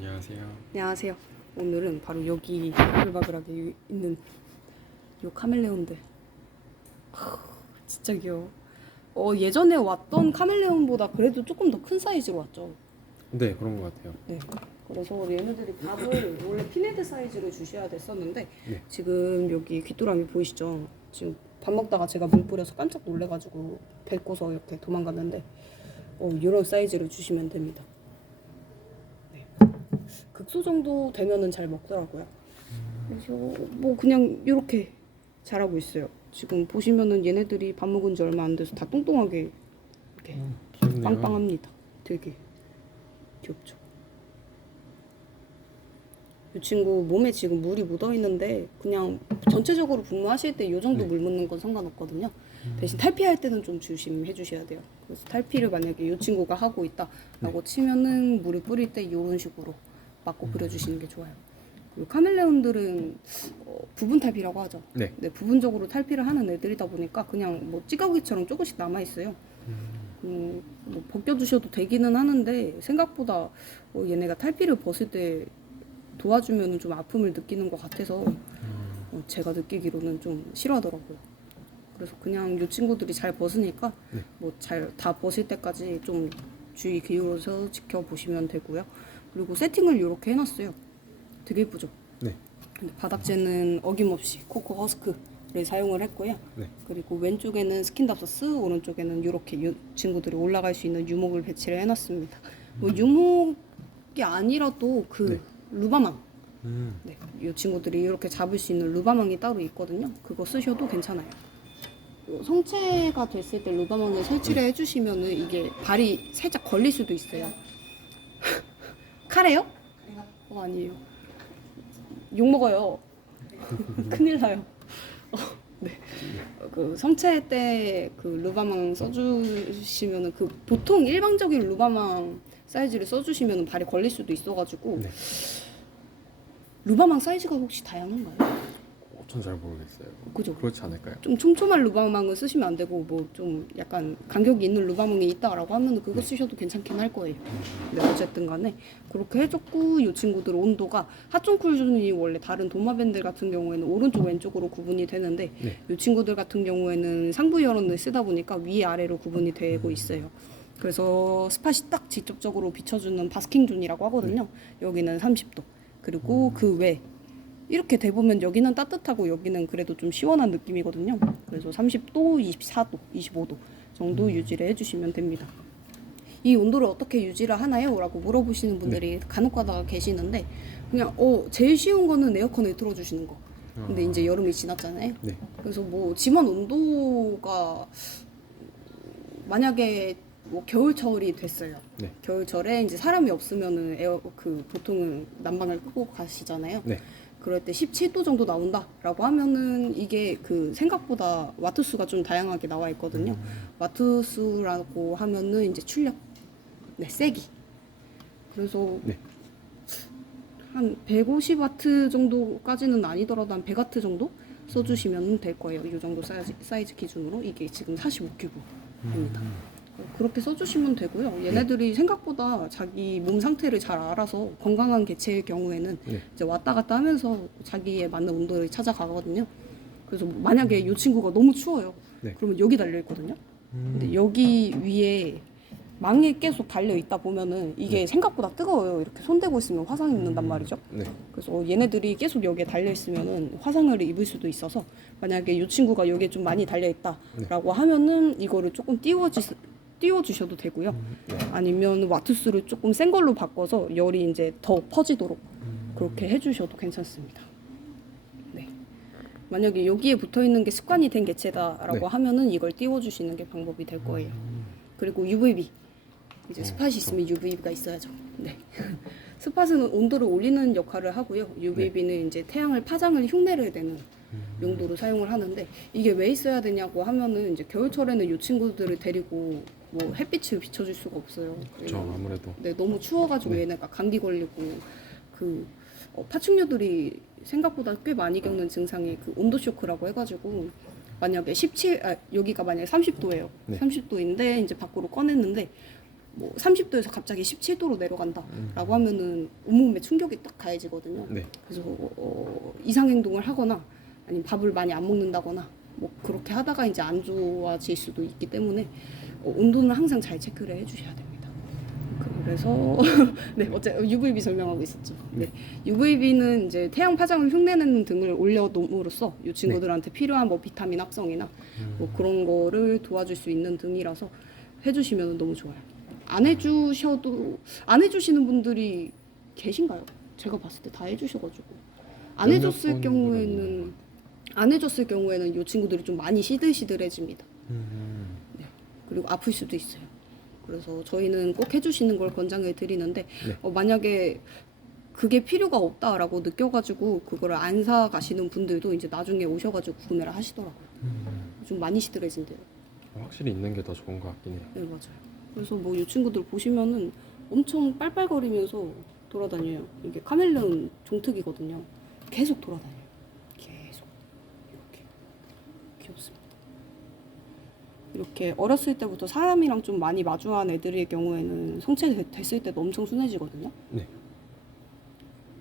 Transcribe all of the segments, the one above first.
안녕하세요. 안녕하세요. 오늘은 바로 여기 바글바글하게 있는 요 카멜레온들. 하, 진짜 귀여워. 어, 예전에 왔던 카멜레온보다 그래도 조금 더 큰 사이즈로 왔죠. 네, 그런 것 같아요. 네. 그래서 얘네들이 밥을 원래 피네드 사이즈로 주셔야 됐었는데 네. 지금 여기 귀뚜라미 보이시죠? 지금 밥 먹다가 제가 물 뿌려서 깜짝 놀래가지고 뱉고서 이렇게 도망갔는데 어, 이런 사이즈로 주시면 됩니다. 네. 극소 정도 되면은 잘 먹더라고요. 그래서 뭐 그냥 이렇게 자라고 있어요. 지금 보시면은 얘네들이 밥 먹은 지 얼마 안 돼서 다 똥똥하게 이렇게 귀엽네요. 빵빵합니다. 되게 귀엽죠. 이 친구 몸에 지금 물이 묻어 있는데 그냥 전체적으로 분무하실 때 이 정도 네. 물 묻는 건 상관없거든요. 대신 탈피할 때는 좀 조심해 주셔야 돼요. 그래서 탈피를 만약에 이 친구가 하고 있다라고 치면은 물을 뿌릴 때 이런 식으로 맞고 뿌려주시는 게 좋아요. 그리고 카멜레온들은 어, 부분 탈피라고 하죠. 네. 네, 부분적으로 탈피를 하는 애들이다 보니까 그냥 뭐 찌꺼기처럼 조금씩 남아 있어요. 음, 뭐 벗겨주셔도 되기는 하는데 생각보다 어, 얘네가 탈피를 벗을 때 도와주면 좀 아픔을 느끼는 것 같아서 어, 제가 느끼기로는 좀 싫어하더라고요. 그래서 그냥 이 친구들이 잘 벗으니까 네. 뭐 잘 다 벗을 때까지 좀 주의 기울여서 지켜보시면 되고요. 그리고 세팅을 이렇게 해놨어요. 되게 예쁘죠? 네. 근데 바닥재는 어김없이 코코 허스크를 사용을 했고요. 네. 그리고 왼쪽에는 스킨답서스, 오른쪽에는 이렇게 유, 친구들이 올라갈 수 있는 유목을 배치를 해놨습니다. 뭐 유목이 아니라도 그 네. 루바망, 음, 네, 이 친구들이 이렇게 잡을 수 있는 루바망이 따로 있거든요. 그거 쓰셔도 괜찮아요. 요 성체가 됐을 때 루바망을 설치를 해주시면은 이게 발이 살짝 걸릴 수도 있어요. 카레요? 어 아니에요. 욕 먹어요. 큰일 나요. 어, 네. 그 성체 때그 루바망 써주시면은 그 보통 일반적인 루바망 사이즈를 써주시면 발이 걸릴 수도 있어가지고 네. 루바망 사이즈가 혹시 다양한가요? 전 잘 모르겠어요. 그죠? 그렇지 않을까요? 좀 촘촘한 루바망을 쓰시면 안 되고 뭐 좀 약간 간격이 있는 루바망이 있다라고 하면 그거 쓰셔도 괜찮긴 할 거예요. 네, 어쨌든 간에 그렇게 해줬고 이 친구들 온도가 하촌 쿨존이 원래 다른 도마밴드 같은 경우에는 오른쪽 왼쪽으로 구분이 되는데 네. 이 친구들 같은 경우에는 상부 열원을 쓰다 보니까 위 아래로 구분이 되고 있어요. 그래서 스팟이 딱 직접적으로 비춰주는 바스킹 존이라고 하거든요. 여기는 30도. 그리고 그 외 이렇게 돼보면 여기는 따뜻하고 여기는 그래도 좀 시원한 느낌이거든요. 그래서 30도, 24도, 25도 정도 유지를 해주시면 됩니다. 이 온도를 어떻게 유지를 하나요? 라고 물어보시는 분들이 간혹 가다가 계시는데 그냥 어 제일 쉬운 거는 에어컨을 틀어주시는 거. 근데 아. 이제 여름이 지났잖아요. 네. 그래서 뭐 집안 온도가 만약에 뭐 겨울철이 됐어요. 네. 겨울철에 이제 사람이 없으면은 에어 그 보통은 난방을 끄고 가시잖아요. 네. 그럴 때 17도 정도 나온다라고 하면은 이게 그 생각보다 와트 수가 좀 다양하게 나와 있거든요. 음. 와트 수라고 하면은 이제 출력, 네 세기. 그래서 네. 한 150와트 정도까지는 아니더라도 한 100와트 정도 써주시면 될 거예요. 이 정도 사이즈, 사이즈 기준으로 이게 지금 45큐브입니다. 그렇게 써주시면 되고요. 얘네들이 생각보다 자기 몸 상태를 잘 알아서 건강한 개체일 경우에는 네. 이제 왔다 갔다 하면서 자기에 맞는 온도를 찾아가거든요. 그래서 뭐 만약에 이 친구가 너무 추워요. 네. 그러면 여기 달려 있거든요. 음, 근데 여기 위에 망에 계속 달려 있다 보면은 이게 생각보다 뜨거워요. 이렇게 손대고 있으면 화상 입는단 말이죠. 네. 그래서 얘네들이 계속 여기에 달려 있으면은 화상을 입을 수도 있어서 만약에 이 친구가 여기에 좀 많이 달려 있다라고 하면은 이거를 조금 띄워주 띄워주셔도 되고요. 네. 아니면 와트수를 조금 센 걸로 바꿔서 열이 이제 더 퍼지도록 그렇게 해주셔도 괜찮습니다. 네. 만약에 여기에 붙어 있는 게 습관이 된 개체다라고 네. 하면은 이걸 띄워주시는 게 방법이 될 거예요. 그리고 UVB 이제 스팟이 있으면 UVB가 있어야죠. 네. 스팟은 온도를 올리는 역할을 하고요. UVB는 이제 태양을 파장을 흉내를 내는 용도로 사용을 하는데 이게 왜 있어야 되냐고 하면은 이제 겨울철에는 이 친구들을 데리고 뭐 햇빛을 비춰줄 수가 없어요. 그렇죠. 아무래도 네, 너무 추워가지고 네. 얘네가 감기 걸리고 그 어, 파충류들이 생각보다 꽤 많이 겪는 증상이 그 온도 쇼크라고 해가지고 만약에 17 아, 여기가 만약에 30도예요. 네. 30도인데 이제 밖으로 꺼냈는데 뭐 30도에서 갑자기 17도로 내려간다라고 음. 하면은 온몸에 충격이 딱 가해지거든요. 네. 그래서 어, 이상 행동을 하거나 아니면 밥을 많이 안 먹는다거나 뭐 그렇게 하다가 이제 안 좋아질 수도 있기 때문에 어, 온도는 항상 잘 체크를 해주셔야 됩니다. 그래서 네 어째 UVB 설명하고 있었죠. 네, UVB는 이제 태양 파장을 흉내내는 등을 올려놓음으로써 이 친구들한테 필요한 뭐 비타민 합성이나 뭐 그런 거를 도와줄 수 있는 등이라서 해주시면 너무 좋아요. 안 해주셔도 안 해주시는 분들이 계신가요? 제가 봤을 때 다 해주셔가지고 안 해줬을 경우에는 안 해줬을 경우에는 이 친구들이 좀 많이 시들시들해집니다. 음. 그리고 아플 수도 있어요. 그래서 저희는 꼭 해주시는 걸 권장을 드리는데 네. 어, 만약에 그게 필요가 없다라고 느껴가지고 그거를 안사 가시는 분들도 이제 나중에 오셔가지고 구매를 하시더라고요. 음. 좀 많이 시들해진대요. 확실히 있는 게 더 좋은 것 같긴 해요. 네 맞아요. 그래서 뭐 이 친구들 보시면은 엄청 빨빨거리면서 돌아다녀요. 이게 카멜레온 종특이거든요. 계속 돌아다녀요. 계속 이렇게 귀엽습니다. 이렇게 어렸을 때부터 사람이랑 좀 많이 마주한 애들의 경우에는 성체 되- 됐을 때도 엄청 순해지거든요. 네.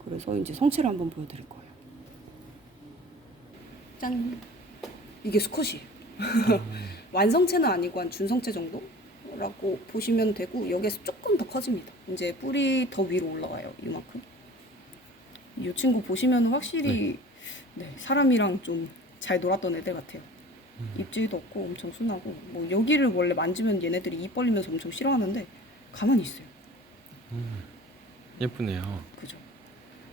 그래서 이제 성체를 한번 보여드릴 거예요. 짠. 이게 수컷이에요. 완성체는 아니고 한 준성체 정도라고 보시면 되고 여기에서 조금 더 커집니다. 이제 뿔이 더 위로 올라가요. 이만큼. 이 친구 보시면 확실히 네, 사람이랑 좀 잘 놀았던 애들 같아요. 입질도 없고 엄청 순하고 뭐 여기를 원래 만지면 얘네들이 입 벌리면서 엄청 싫어하는데 가만히 있어요. 음. 예쁘네요. 그죠.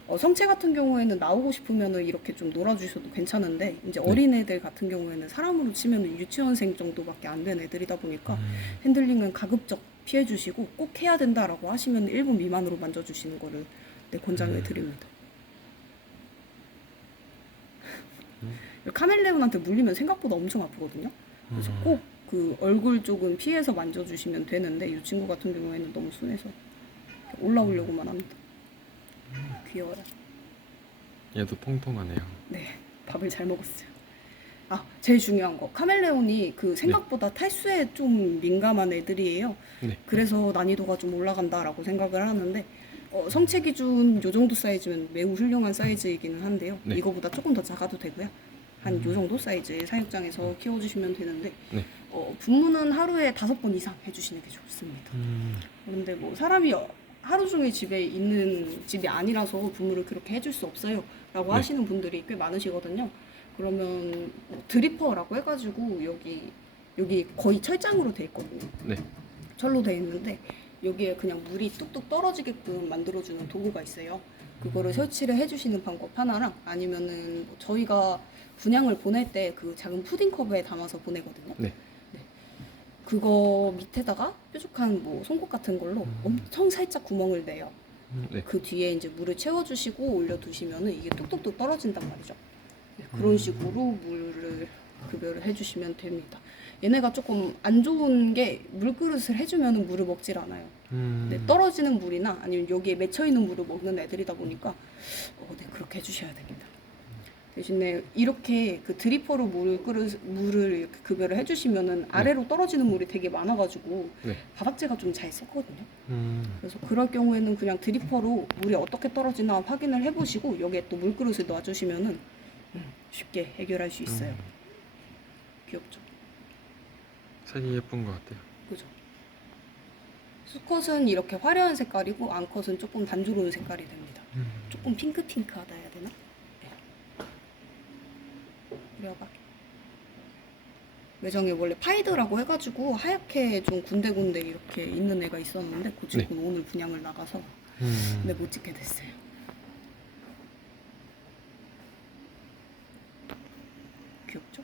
어, 성체 같은 경우에는 나오고 싶으면은 이렇게 좀 놀아주셔도 괜찮은데 이제 네. 어린 애들 같은 경우에는 사람으로 치면은 유치원생 정도밖에 안 된 애들이다 보니까 음. 핸들링은 가급적 피해주시고 꼭 해야 된다라고 하시면 1분 미만으로 만져주시는 거를 네, 권장을 음. 드립니다. 음. 카멜레온한테 물리면 생각보다 엄청 아프거든요. 그래서 음. 꼭그 얼굴 쪽은 피해서 만져주시면 되는데 이 친구 같은 경우에는 너무 순해서 올라오려고만 합니다. 귀여워요. 얘도 통통하네요. 네, 밥을 잘 먹었어요. 아, 제일 중요한 거. 카멜레온이 그 생각보다 탈수에 좀 민감한 애들이에요. 네. 그래서 난이도가 좀 올라간다라고 생각을 하는데 어, 성체 기준 요 정도 사이즈면 매우 훌륭한 사이즈이기는 한데요. 네. 이거보다 조금 더 작아도 되고요. 한 요 정도 사이즈의 사육장에서 키워주시면 되는데 네. 어, 분무는 하루에 다섯 번 이상 해주시는 게 좋습니다. 음. 그런데 뭐 사람이 하루 종일 집에 있는 집이 아니라서 분무를 그렇게 해줄 수 없어요 라고 네. 하시는 분들이 꽤 많으시거든요 그러면 뭐 드리퍼라고 해가지고 여기 여기 거의 철장으로 돼 있거든요 네. 철로 돼 있는데 여기에 그냥 물이 뚝뚝 떨어지게끔 만들어주는 도구가 있어요 그거를 설치를 해주시는 방법 하나랑 아니면은 뭐 저희가 분양을 보낼 때 그 작은 푸딩컵에 담아서 보내거든요 네. 그거 밑에다가 뾰족한 뭐 송곳 같은 걸로 음. 엄청 살짝 구멍을 내요. 음. 네. 그 뒤에 이제 물을 채워주시고 올려두시면은 이게 뚝뚝뚝 떨어진단 말이죠. 네, 그런 음. 식으로 물을 급여를 해주시면 됩니다. 얘네가 조금 안 좋은 게 물그릇을 해주면은 물을 먹질 않아요. 음. 네, 떨어지는 물이나 아니면 여기에 맺혀 있는 물을 먹는 애들이다 보니까 어, 네, 그렇게 해주셔야 됩니다. 대신에 이렇게 그 드리퍼로 물 그릇 물을 이렇게 급여를 해주시면은 아래로 떨어지는 물이 되게 많아가지고 네. 바닥재가 좀 잘 썩거든요. 음. 그래서 그럴 경우에는 그냥 드리퍼로 물이 어떻게 떨어지나 확인을 해보시고 여기에 또 물그릇을 놔주시면은 음, 쉽게 해결할 수 있어요. 음. 귀엽죠? 색이 예쁜 것 같아요. 그죠? 수컷은 이렇게 화려한 색깔이고 암컷은 조금 단조로운 색깔이 됩니다. 음. 조금 핑크핑크하다 해야 되나? 네. 그려봐. 외정에 원래 파이드라고 해가지고 하얗게 좀 군데군데 이렇게 있는 애가 있었는데 그 친구는 오늘 분양을 나가서 음. 네, 못 찍게 됐어요. 귀엽죠?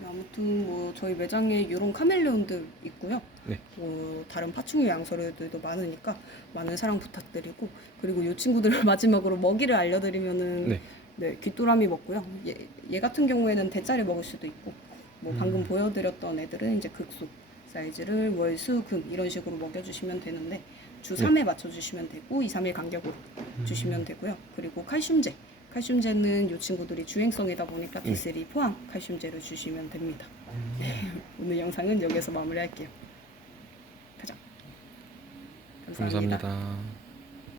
네, 아무튼 뭐 저희 매장에 이런 카멜레온들 있고요. 네. 뭐 다른 파충류 양서류들도 많으니까 많은 사랑 부탁드리고 그리고 이 친구들을 마지막으로 먹이를 알려드리면은 네. 네, 귀뚜라미 먹고요. 얘, 얘 같은 경우에는 대짜리 먹을 수도 있고 뭐 방금 음. 보여드렸던 애들은 이제 극소 사이즈를 월, 수, 금 이런 식으로 먹여주시면 되는데 주 네. 3회 맞춰주시면 되고 2, 3일 간격으로 주시면 되고요. 그리고 칼슘제. 칼슘제는 이 친구들이 주행성이다 보니까 네. D3 포함 칼슘제를 주시면 됩니다. 음. 오늘 영상은 여기서 마무리할게요. 가자. 감사합니다. 감사합니다.